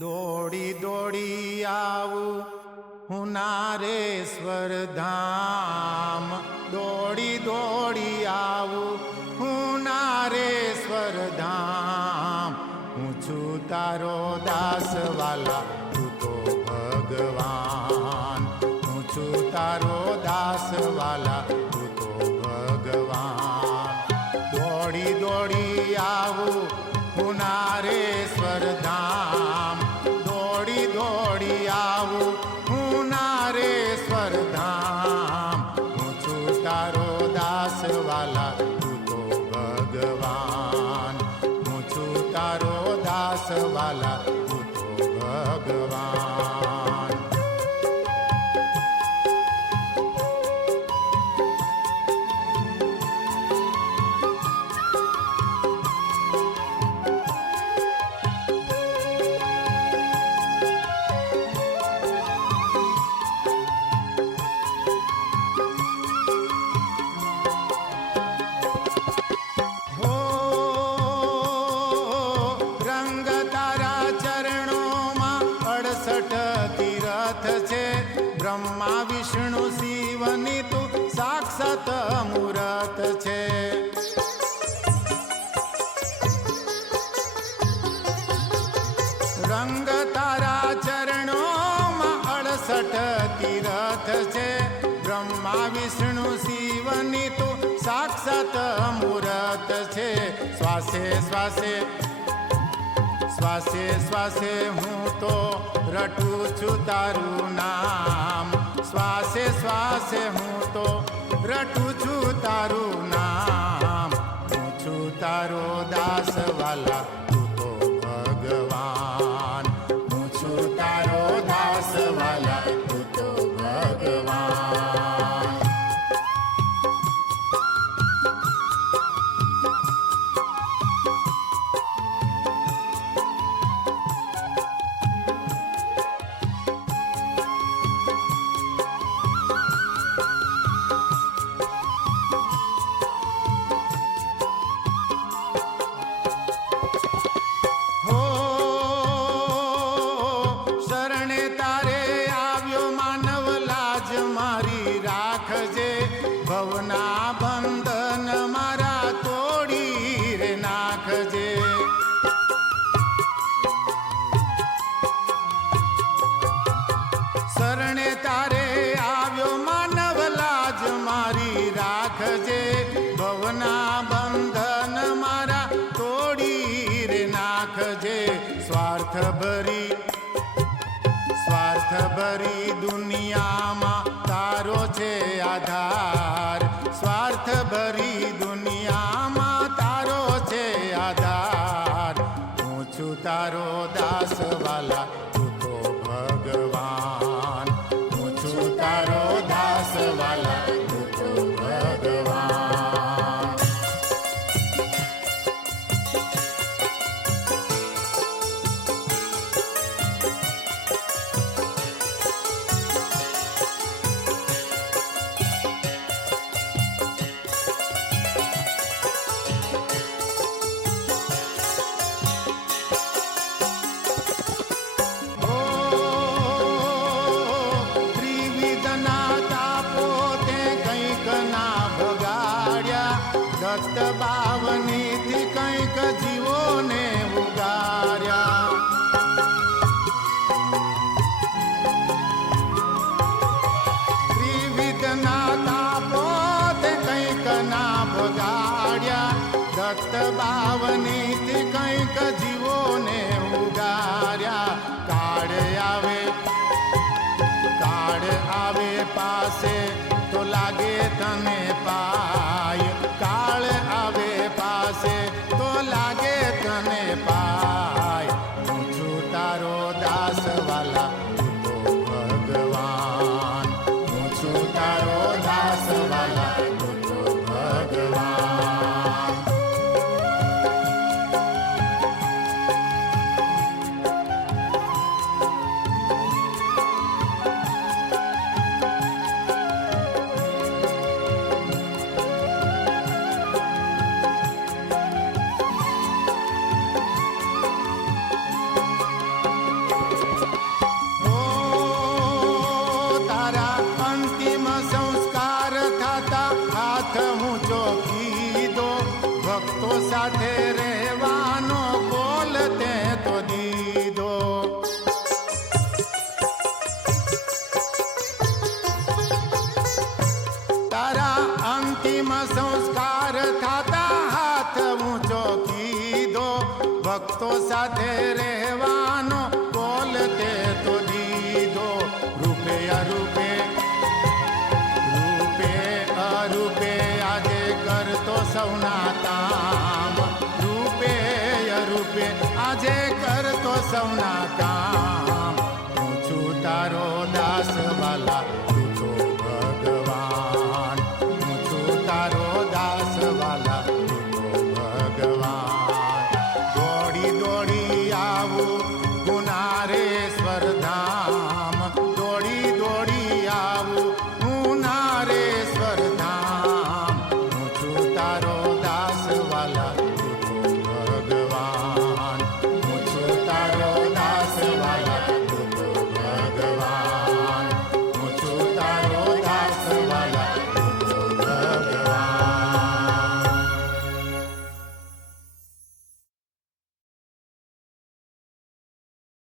દોડી દોડી આવું હું નારેશ્વર ધામ. વાલા તું તો ભગવાન. મૂરત છે. રંગ તારા ચરણોમાં અડસઠ તીરથ છે. બ્રહ્મા, વિષ્ણુ, શિવની તું સાક્ષાત મુરત છે. શ્વાસે શ્વાસે શ્વાસે શ્વાસે હું તો રટું છું તારું નામ. શ્વાસે શ્વાસે હું તો રટું છું તારું નામ. હું છું તારો દાસવાલા, તું તો ભગવાન. હું છું તારો દાસવાલા, તું તો ભગવાન. નાખજે સ્વાર્થ ભરી સ્વાર્થ ભરી દુનિયામાં તારો છે આધાર. સ્વાર્થ ભરી દુનિયામાં તારો છે આધાર. હું છું તારો બાવનીથી કંઈક જીવોને ઉગાર્યા. કાળ આવે કાળ આવે પાસે તો લાગે તને પાય. કાળ આવે પાસે તો લાગે તને પાય. છું તારો દાસ સાથે રહેવાનો બોલ તે તો દીધો. તારા અંતિમ સંસ્કાર થતા હાથ ઊંચો કીધો. ભક્તો સાથે રહેવાનો બોલ તે તો દીધો. રૂપે અરૂપે રૂપે અરૂપે આજે કરતો સૌના કરતો